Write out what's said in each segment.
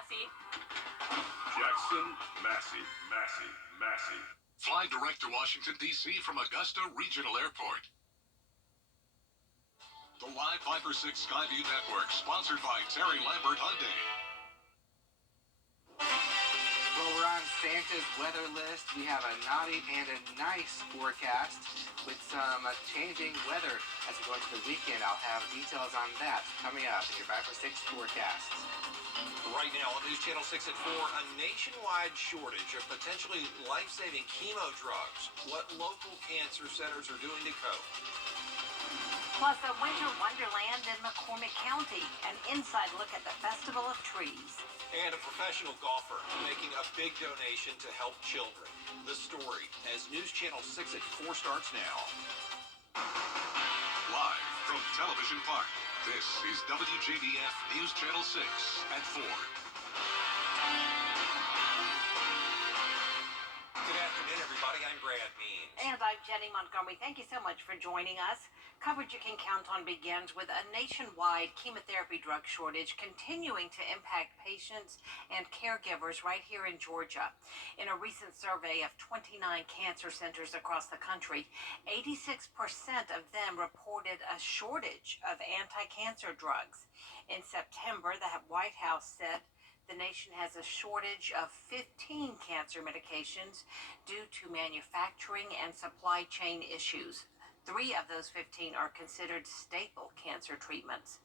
Massey. Jackson, Massey, Massey, Massey. Fly direct to Washington, D.C. from Augusta Regional Airport. The Live 5 for 6 Skyview Network, sponsored by Terry Lambert Hyundai. Well, we're on Santa's weather list. We have a naughty and a nice forecast with some changing weather as we go into the weekend. I'll have details on that coming up in your 5 for 6 forecast. Right now on News Channel 6 at 4, a nationwide shortage of potentially life-saving chemo drugs. What local cancer centers are doing to cope. Plus, a winter wonderland in McCormick County. An inside look at the Festival of Trees. And a professional golfer making a big donation to help children. The story as News Channel 6 at 4 starts now. Live from Television Park, this is WJBF News Channel 6 at 4. Good afternoon, everybody. I'm Brad Means. And I'm Jenny Montgomery. Thank you so much for joining us. Coverage you can count on begins with a nationwide chemotherapy drug shortage continuing to impact patients and caregivers right here in Georgia. In a recent survey of 29 cancer centers across the country, 86% of them reported a shortage of anti-cancer drugs. In September, the White House said the nation has a shortage of 15 cancer medications due to manufacturing and supply chain issues. 3 of those 15 are considered staple cancer treatments.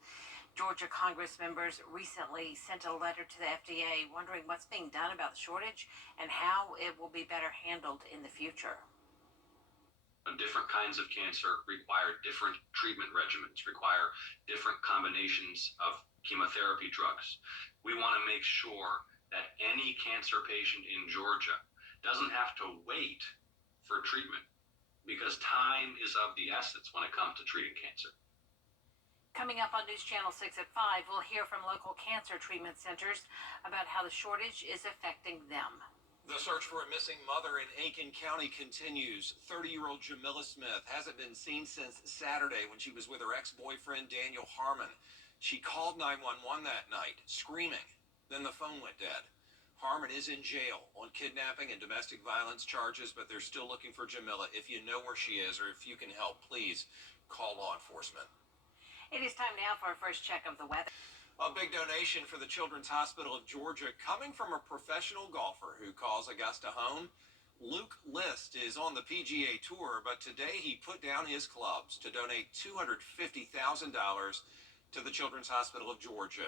Georgia Congress members recently sent a letter to the FDA wondering what's being done about the shortage and how it will be better handled in the future. Different kinds of cancer require different treatment regimens, require different combinations of chemotherapy drugs. We want to make sure that any cancer patient in Georgia doesn't have to wait for treatment, because time is of the essence when it comes to treating cancer. Coming up on News Channel 6 at 5, we'll hear from local cancer treatment centers about how the shortage is affecting them. The search for a missing mother in Aiken County continues. 30-year-old Jamila Smith hasn't been seen since Saturday when she was with her ex-boyfriend Daniel Harmon. She called 911 that night, screaming. Then the phone went dead. Harmon is in jail on kidnapping and domestic violence charges, but they're still looking for Jamila. If you know where she is or if you can help, please call law enforcement. It is time now for our first check of the weather. A big donation for the Children's Hospital of Georgia coming from a professional golfer who calls Augusta home. Luke List is on the PGA Tour, but today he put down his clubs to donate $250,000 to the Children's Hospital of Georgia.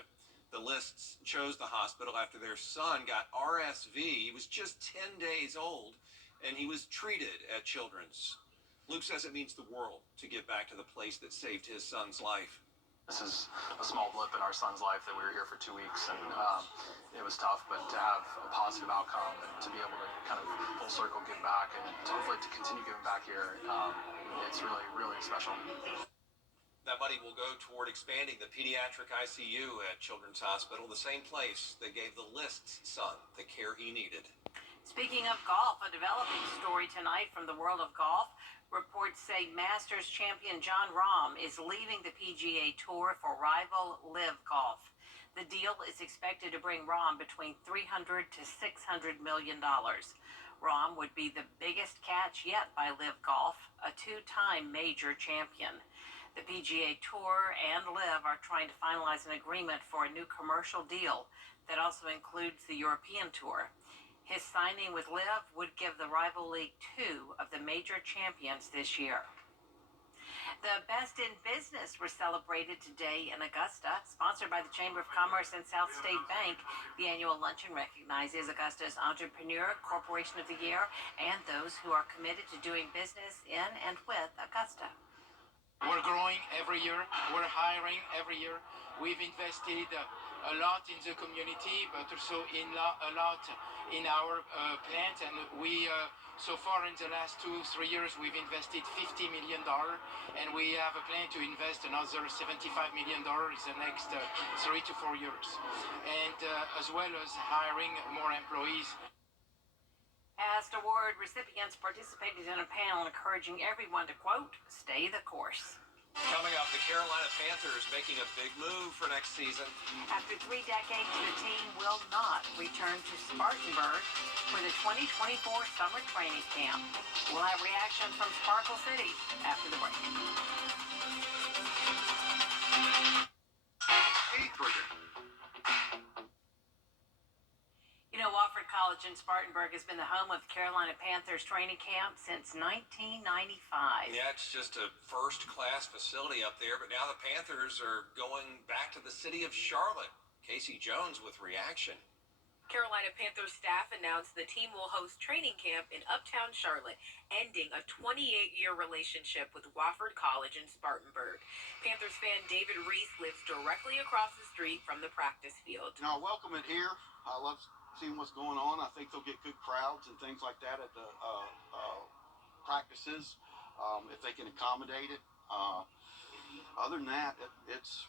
The Lists chose the hospital after their son got RSV. He was just 10 days old, and he was treated at Children's. Luke says it means the world to give back to the place that saved his son's life. This is a small blip in our son's life that we were here for 2 weeks, and it was tough, but to have a positive outcome and to be able to kind of full circle give back and hopefully to continue giving back here, it's really, really special. That money will go toward expanding the pediatric ICU at Children's Hospital, the same place that gave the List's son the care he needed. Speaking of golf, a developing story tonight from the world of golf. Reports say Masters champion Jon Rahm is leaving the PGA Tour for rival Live Golf. The deal is expected to bring Rahm between $300 to $600 million. Rahm would be the biggest catch yet by Live Golf, a 2-time major champion. The PGA Tour and Live are trying to finalize an agreement for a new commercial deal that also includes the European Tour. His signing with Live would give the rival league 2 of the major champions this year. The Best in Business were celebrated today in Augusta, sponsored by the Chamber of Commerce and South State Bank. The annual luncheon recognizes Augusta's Entrepreneur Corporation of the Year and those who are committed to doing business in and with Augusta. We're growing every year. We're hiring every year. We've invested a lot in the community, but also a lot in our plant. And we, so far in the last 2-3 years, we've invested $50 million, and we have a plan to invest another $75 million in the next 3 to 4 years, and as well as hiring more employees. Past award recipients participated in a panel encouraging everyone to, quote, stay the course. Coming up, the Carolina Panthers making a big move for next season. After 3 decades, the team will not return to Spartanburg for the 2024 summer training camp. We'll have reaction from Sparkle City after the break. You know, Wofford College in Spartanburg has been the home of the Carolina Panthers training camp since 1995. Yeah, it's just a first-class facility up there, but now the Panthers are going back to the city of Charlotte. Casey Jones with reaction. Carolina Panthers staff announced the team will host training camp in Uptown Charlotte, ending a 28-year relationship with Wofford College in Spartanburg. Panthers fan David Reese lives directly across the street from the practice field. I welcome it here. I love seeing what's going on. I think they'll get good crowds and things like that at the practices if they can accommodate it. Other than that, it's,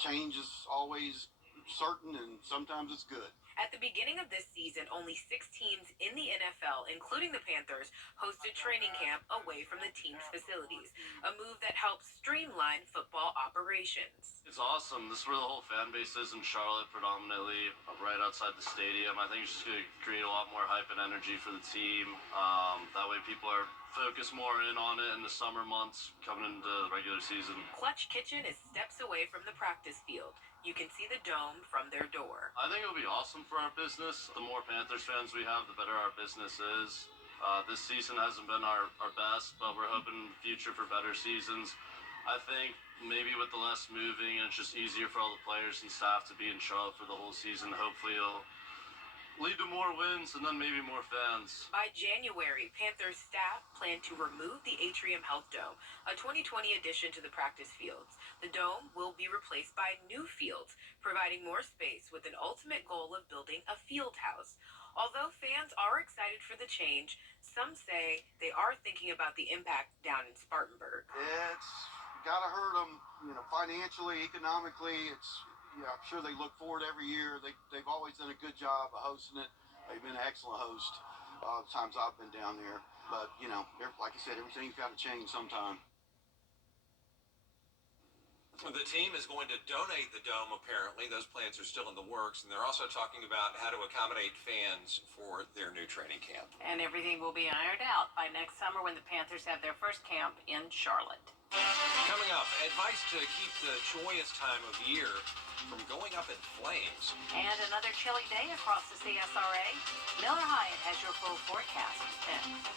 change is always certain, and sometimes it's good. At the beginning of this season, only 6 teams in the NFL, including the Panthers, hosted training camp away from the team's facilities, a move that helps streamline football operations. It's awesome. This is where the whole fan base is in Charlotte, predominantly right outside the stadium. I think it's just going to create a lot more hype and energy for the team. That way people are focused more in on it in the summer months coming into the regular season. Clutch Kitchen is steps away from the practice field. You can see the dome from their door. I think it'll be awesome for our business. The more Panthers fans we have, the better our business is. This season hasn't been our best, but we're hoping in the future for better seasons. I think maybe with the less moving, it's just easier for all the players and staff to be in Charlotte for the whole season. Hopefully it'll lead to more wins and then maybe more fans. By January, Panthers staff plan to remove the Atrium Health Dome, a 2020 addition to the practice fields. The dome will be replaced by new fields, providing more space with an ultimate goal of building a field house. Although fans are excited for the change, some say they are thinking about the impact down in Spartanburg. It's got to hurt them, financially, economically. I'm sure they look forward every year. They've always done a good job of hosting it. They've been an excellent host the times I've been down there. But, like I said, everything's got to change sometime. The team is going to donate the dome, apparently. Those plans are still in the works, and they're also talking about how to accommodate fans for their new training camp. And everything will be ironed out by next summer when the Panthers have their first camp in Charlotte. Coming up, advice to keep the joyous time of year from going up in flames. And another chilly day across the CSRA. Miller Hyatt has your full forecast next.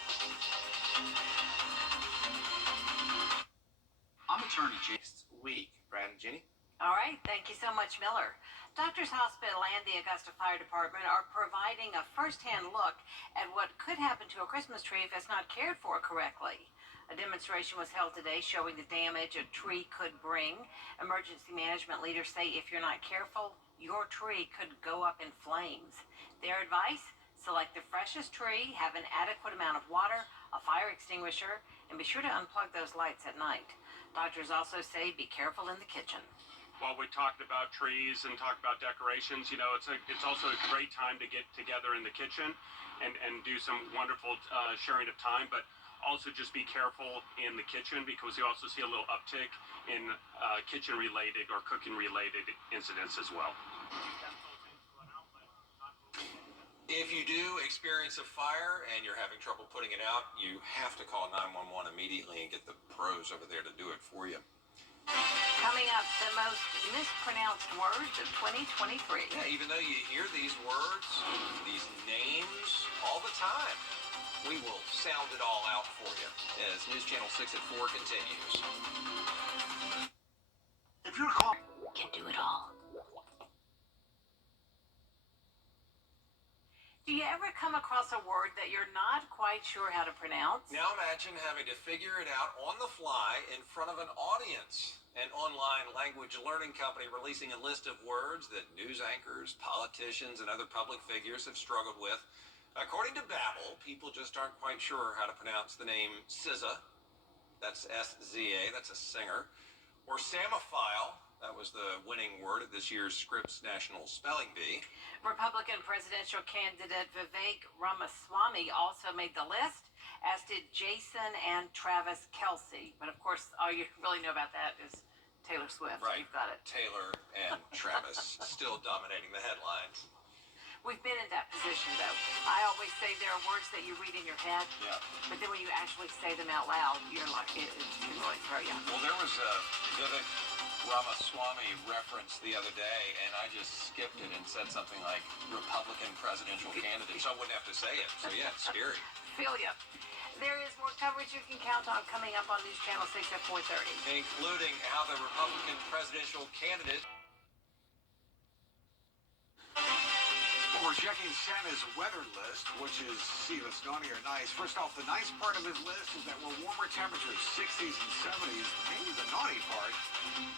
I'm attorney next week. Brad and Jenny. All right, thank you so much, Miller. Doctors Hospital and the Augusta Fire Department are providing a first-hand look at what could happen to a Christmas tree if it's not cared for correctly. A demonstration was held today showing the damage a tree could bring. Emergency management leaders say if you're not careful, your tree could go up in flames. Their advice? Select the freshest tree, have an adequate amount of water, a fire extinguisher, and be sure to unplug those lights at night. Doctors also say be careful in the kitchen. While we talked about trees and talked about decorations, it's also a great time to get together in the kitchen and do some wonderful sharing of time, but also just be careful in the kitchen because you also see a little uptick in kitchen-related or cooking-related incidents as well. If you do experience a fire and you're having trouble putting it out, you have to call 911 immediately and get the pros over there to do it for you. Coming up, the most mispronounced words of 2023. Yeah, even though you hear these words, these names all the time, we will sound it all out for you as News Channel 6 at 4 continues. If you're called, Can do it all. Do you ever come across a word that you're not quite sure how to pronounce? Now imagine having to figure it out on the fly in front of an audience. An online language learning company releasing a list of words that news anchors, politicians, and other public figures have struggled with. According to Babbel, people just aren't quite sure how to pronounce the name SZA. That's S-Z-A, that's a singer. Or Samophile. That was the winning word at this year's Scripps National Spelling Bee. Republican presidential candidate Vivek Ramaswamy also made the list, as did Jason and Travis Kelce. But of course, all you really know about that is Taylor Swift. Right. You've got it. Taylor and Travis still dominating the headlines. We've been in that position, though. I always say there are words that you read in your head, Yeah. but then when you actually say them out loud, you're like, it can really throw you. Well, there was a Vivek Ramaswamy reference the other day, and I just skipped it and said something like Republican presidential candidate, so I wouldn't have to say it. So yeah, it's scary. Feel ya. There is more coverage you can count on coming up on News Channel 6 at 4:30. Including how the Republican presidential candidate. Well, we're checking Santa's weather list, which is, see if it's naughty or nice. First off, the nice part of his list is that we're warmer temperatures, 60s and 70s. Maybe the naughty part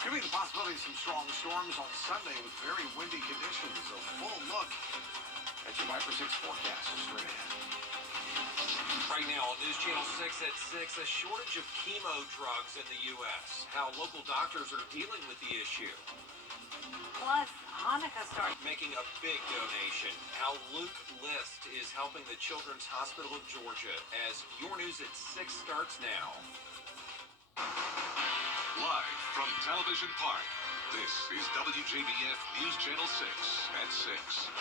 could be the possibility of some strong storms on Sunday with very windy conditions. A full look at your Viper 6 forecast straight ahead. Right now on News Channel 6 at 6, a shortage of chemo drugs in the U.S. How local doctors are dealing with the issue. Plus, Hanukkah starts. Making a big donation. How Luke List is helping the Children's Hospital of Georgia as Your News at 6 starts now. Live from Television Park, this is WJBF News Channel 6 at 6.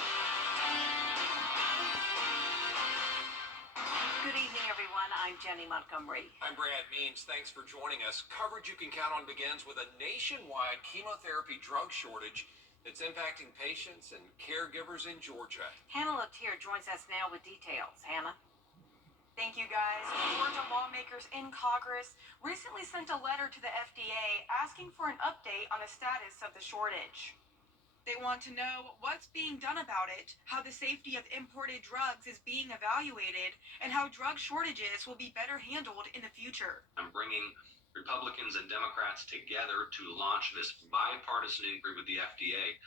Good evening, everyone. I'm Jenny Montgomery. I'm Brad Means. Thanks for joining us. Coverage you can count on begins with a nationwide chemotherapy drug shortage that's impacting patients and caregivers in Georgia. Hannah Latier joins us now with details. Hannah? Thank you, guys. Georgia lawmakers in Congress recently sent a letter to the FDA asking for an update on the status of the shortage. They want to know what's being done about it, how the safety of imported drugs is being evaluated, and how drug shortages will be better handled in the future. I'm bringing Republicans and Democrats together to launch this bipartisan inquiry with the FDA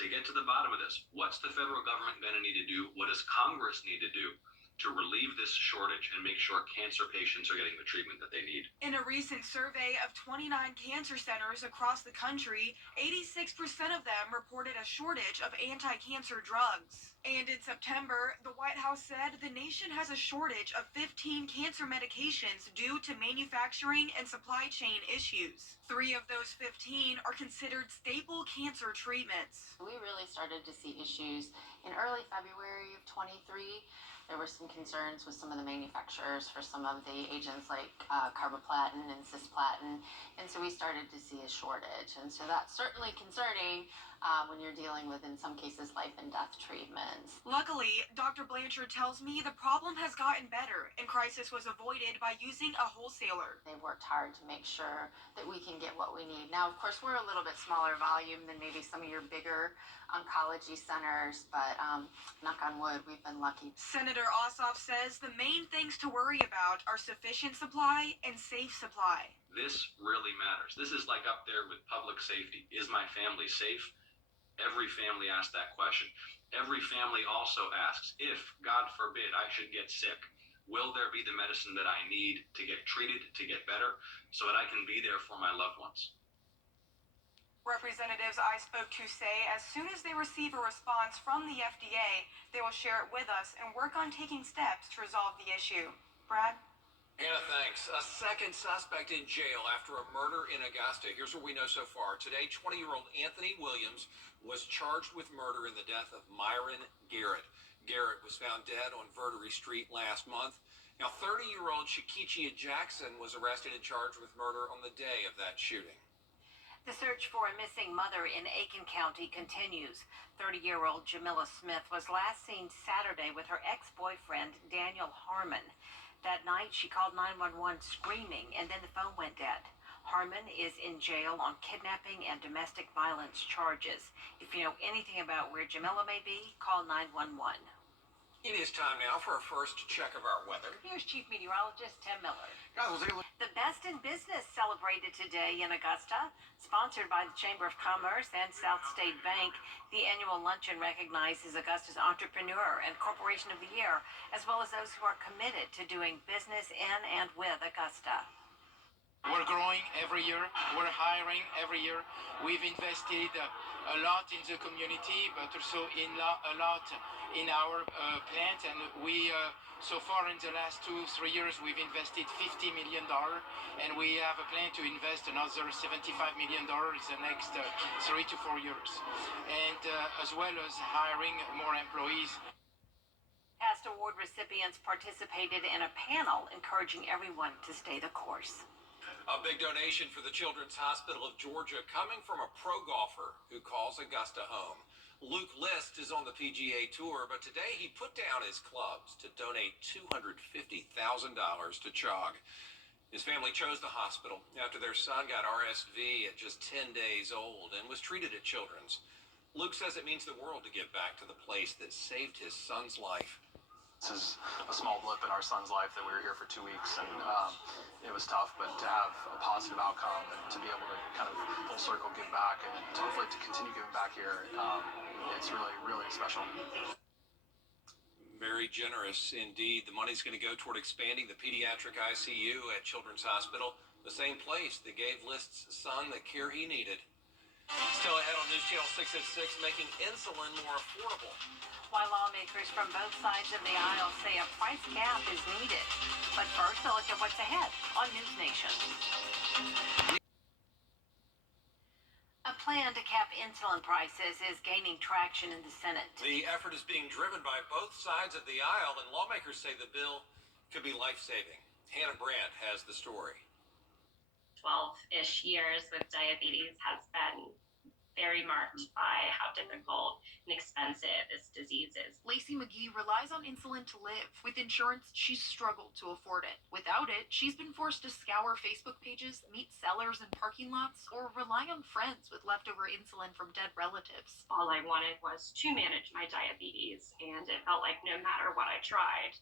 to get to the bottom of this. What's the federal government going to need to do? What does Congress need to do to relieve this shortage and make sure cancer patients are getting the treatment that they need? In a recent survey of 29 cancer centers across the country, 86% of them reported a shortage of anti-cancer drugs. And in September, the White House said the nation has a shortage of 15 cancer medications due to manufacturing and supply chain issues. 3 of those 15 are considered staple cancer treatments. We really started to see issues in early February of 23. There were some concerns with some of the manufacturers for some of the agents like carboplatin and cisplatin, and so we started to see a shortage. And so that's certainly concerning when you're dealing with, in some cases, life and death treatments. Luckily, Dr. Blanchard tells me the problem has gotten better and crisis was avoided by using a wholesaler. They worked hard to make sure that we can get what we need. Now, of course, we're a little bit smaller volume than maybe some of your bigger oncology centers, but knock on wood, we've been lucky. Senator Ossoff says the main things to worry about are sufficient supply and safe supply. This really matters. This is like up there with public safety. Is my family safe? Every family asks that question. Every family also asks, if, God forbid, I should get sick, will there be the medicine that I need to get treated, to get better, so that I can be there for my loved ones? Representatives I spoke to say as soon as they receive a response from the FDA, they will share it with us and work on taking steps to resolve the issue. Brad? Hannah, thanks. A second suspect in jail after a murder in Augusta. Here's what we know so far. Today, 20-year-old Anthony Williams was charged with murder in the death of Myron Garrett. Garrett was found dead on Verdery Street last month. Now, 30-year-old Shakichia Jackson was arrested and charged with murder on the day of that shooting. The search for a missing mother in Aiken County continues. 30-year-old Jamila Smith was last seen Saturday with her ex-boyfriend, Daniel Harmon. That night, she called 911 screaming, and then the phone went dead. Harmon is in jail on kidnapping and domestic violence charges. If you know anything about where Jamila may be, call 911. It is time now for our first check of our weather. Here's Chief Meteorologist Tim Miller. Guys, we'll take a look. The Best in Business celebrated today in Augusta. Sponsored by the Chamber of Commerce and South State Bank, the annual luncheon recognizes Augusta's Entrepreneur and Corporation of the Year, as well as those who are committed to doing business in and with Augusta. We're growing every year. We're hiring every year. We've invested a lot in the community, but also a lot in our plant. And we, so far in the last 2-3 years, we've invested $50 million, and we have a plan to invest another $75 million in the next 3 to 4 years, and as well as hiring more employees. Past award recipients participated in a panel encouraging everyone to stay the course. A big donation for the Children's Hospital of Georgia coming from a pro golfer who calls Augusta home. Luke List is on the PGA Tour, but today he put down his clubs to donate $250,000 to CHOG. His family chose the hospital after their son got RSV at just 10 days old and was treated at Children's. Luke says it means the world to give back to the place that saved his son's life. This is a small blip in our son's life that we were here for 2 weeks, and it was tough, but to have a positive outcome and to be able to kind of full circle give back and to hopefully to continue giving back here, it's really, really special. Very generous indeed. The money's going to go toward expanding the pediatric ICU at Children's Hospital, the same place that gave List's son the care he needed. Still ahead on News Channel 6 at 6, making insulin more affordable. While lawmakers from both sides of the aisle say a price cap is needed. But first, a look at what's ahead on News Nation. A plan to cap insulin prices is gaining traction in the Senate. The effort is being driven by both sides of the aisle, and lawmakers say the bill could be life-saving. Hannah Brandt has the story. 12-ish years with diabetes has been very marked by how difficult and expensive this disease is. Lacey McGee relies on insulin to live. With insurance, she's struggled to afford it. Without it, she's been forced to scour Facebook pages, meet sellers in parking lots, or rely on friends with leftover insulin from dead relatives. All I wanted was to manage my diabetes, and it felt like no matter what I tried,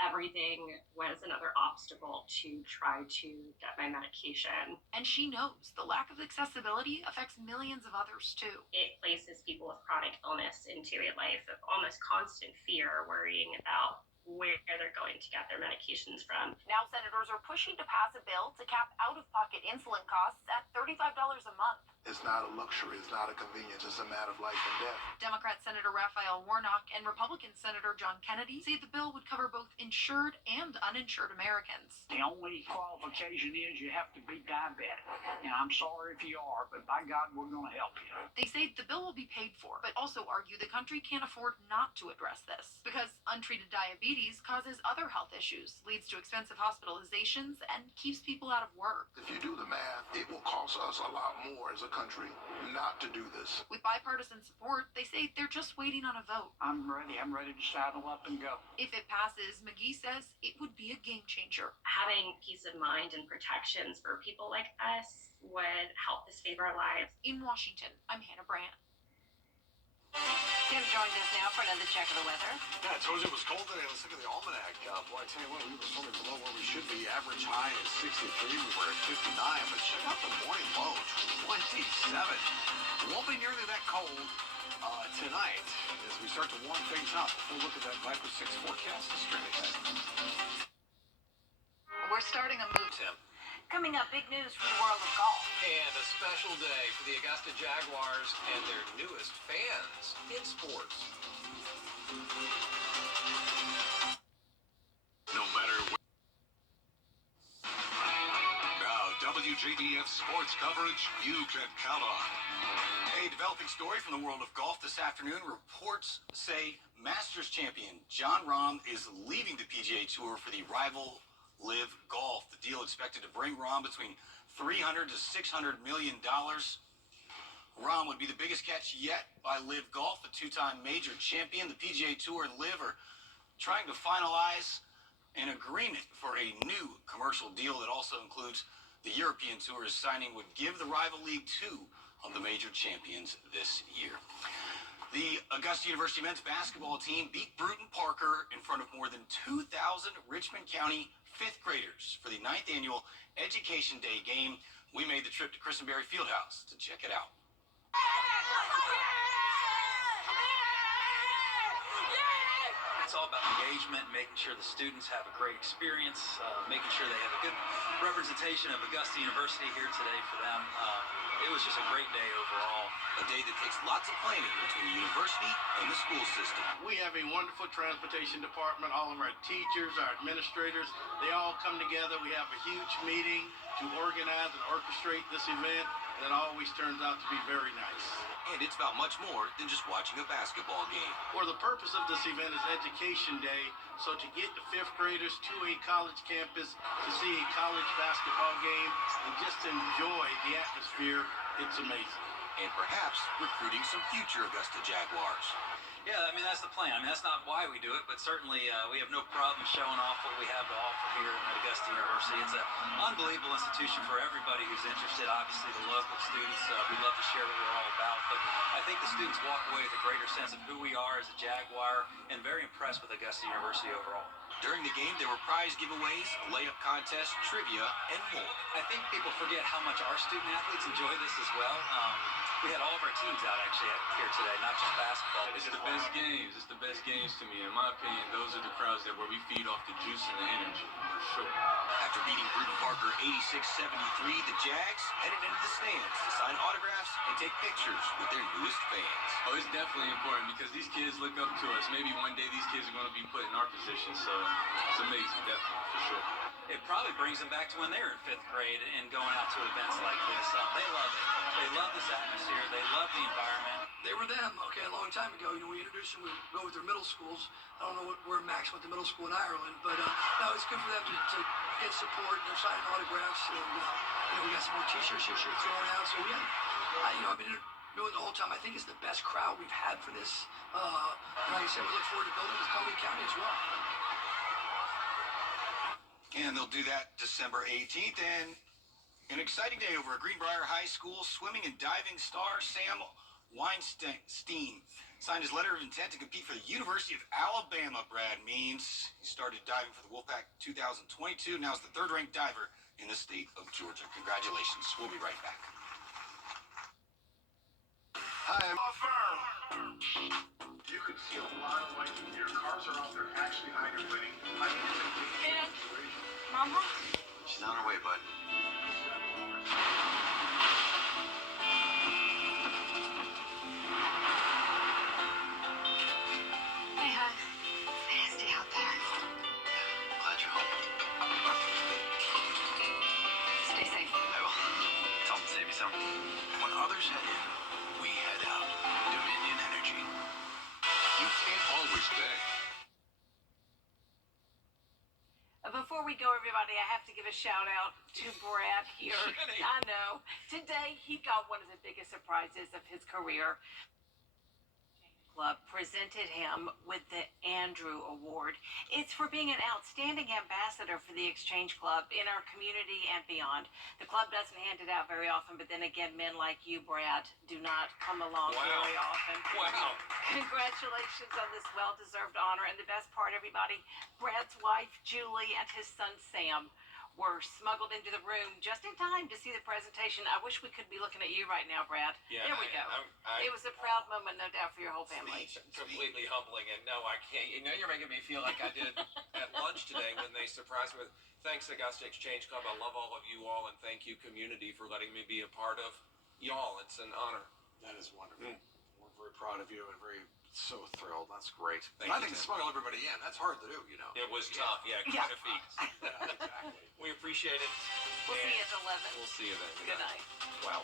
everything was another obstacle to try to get my medication. And she knows the lack of accessibility affects millions of others too. It places people with chronic illness into a life of almost constant fear, worrying about where they're going to get their medications from. Now senators are pushing to pass a bill to cap out-of-pocket insulin costs at $35 a month. It's not a luxury, it's not a convenience, it's a matter of life and death. Democrat Senator Raphael Warnock and Republican Senator John Kennedy say the bill would cover both insured and uninsured Americans. The only qualification is you have to be diabetic. And I'm sorry if you are, but by God, we're going to help you. They say the bill will be paid for, but also argue the country can't afford not to address this because untreated diabetes causes other health issues, leads to expensive hospitalizations, and keeps people out of work. If you do the math, it will cost us a lot more as a country not to do this. With bipartisan support, they say they're just waiting on a vote. I'm ready to saddle up and go. If it passes, McGee says it would be a game changer. Having peace of mind and protections for people like us would help to save our lives. In Washington, I'm Hannah Brandt. Tim joins us now for another check of the weather. Yeah, I told you it was cold today. Let's look at the almanac. Boy, I tell you what, we were somewhere below where we should be. Average high is 63. We were at 59, but check out the morning low, 27. Won't be nearly that cold tonight as we start to warm things up. We'll look at that Viper 6 forecast straight ahead. We're starting a move, Tim. Coming up, big news from the world of golf. And a special day for the Augusta Jaguars and their newest fans in sports. No matter what. Now, WJBF sports coverage you can count on. A developing story from the world of golf this afternoon. Reports say Masters champion Jon Rahm is leaving the PGA Tour for the rival Live Golf. The deal expected to bring Rahm between $300 to $600 million. Rahm would be the biggest catch yet by Live Golf, a two-time major champion. The PGA Tour and Live are trying to finalize an agreement for a new commercial deal that also includes the European Tour's signing would give the rival league two of the major champions this year. The Augusta University men's basketball team beat Bruton Parker in front of more than 2,000 Richmond County fifth graders for the 9th annual Education Day game. We made the trip to Christenberry Fieldhouse to check it out. It's all about engagement, making sure the students have a great experience, making sure they have a good representation of Augusta University here today for them. It was just a great day overall. A day that takes lots of planning between the university and the school system. We have a wonderful transportation department. All of our teachers, our administrators, they all come together. We have a huge meeting to organize and orchestrate this event. That always turns out to be very nice. And it's about much more than just watching a basketball game. Well, the purpose of this event is Education Day. So to get the fifth graders to a college campus to see a college basketball game and just to enjoy the atmosphere, it's amazing. And perhaps recruiting some future Augusta Jaguars. Yeah, I mean, that's the plan. I mean, that's not why we do it, but certainly we have no problem showing off what we have to offer here at Augusta University. It's an unbelievable institution for everybody who's interested. Obviously, the local students, we love to share what we're all about, but I think the students walk away with a greater sense of who we are as a Jaguar and very impressed with Augusta University overall. During the game, there were prize giveaways, layup contests, trivia, and more. I think people forget how much our student athletes enjoy this as well. We had all of our teams out actually here today, not just basketball. It's the best games. It's the best games to me. In my opinion, those are the crowds that where we feed off the juice and the energy, for sure. After beating Bruton Parker 86-73, the Jags headed into the stands to sign autographs and take pictures with their newest fans. Oh, it's definitely important because these kids look up to us. Maybe one day these kids are going to be put in our position, so it's amazing, definitely, for sure. It probably brings them back to when they were in 5th grade and going out to events like this. They love it. They love this atmosphere. They love the environment. They were them, okay, a long time ago. You know, we introduced them, we go with their middle schools. I don't know where Max went to middle school in Ireland, but no, it's good for them to get support. They're signing autographs, and you know, we got some more T-shirts here thrown out. So yeah, I've been doing the whole time. I think it's the best crowd we've had for this. Like I said, we look forward to building with Columbia County as well. And they'll do that December 18th. And an exciting day over at Greenbrier High School. Swimming and diving star Sam Weinstein signed his letter of intent to compete for the University of Alabama. Brad Means. He started diving for the Wolfpack 2022. Now is the third-ranked diver in the state of Georgia. Congratulations. We'll be right back. Hi, I'm firm. You could see a lot of lights here. Cars are out there actually hydroplaning. I think it's a dangerous situation. Mama? She's on her way, bud. Hey, hon. Nasty out there. Glad you're home. Stay safe. I will. Tell them to save you some. When others head in, we head out. Dominion Energy. You can't always beg. Before we go, everybody, I have to give a shout out to Brad here. I know. Today, he got one of the biggest surprises of his career. Club presented him with the Andrew Award. It's for being an outstanding ambassador for the Exchange Club in our community and beyond. The club doesn't hand it out very often, but then again, men like you, Brad, do not come along very often. Wow. Congratulations on this well-deserved honor. And the best part, everybody, Brad's wife, Julie, and his son, Sam, were smuggled into the room just in time to see the presentation. I wish we could be looking at you right now, Brad. Yeah, There we go. It was a proud moment, no doubt, for your whole family. Completely humbling, and no, I can't. You know, you're making me feel like I did at lunch today when they surprised me with, thanks, Augusta Exchange Club. I love all of you all, and thank you, community, for letting me be a part of y'all. It's an honor. That is wonderful. We're very proud of you and so thrilled. That's great. Thank and I you, think to Tim. smuggle everybody in, that's hard to do, you know. It was tough, yeah, quite a feat. Exactly. We appreciate it. We'll see you at 11. We'll see you then. Good night. Wow.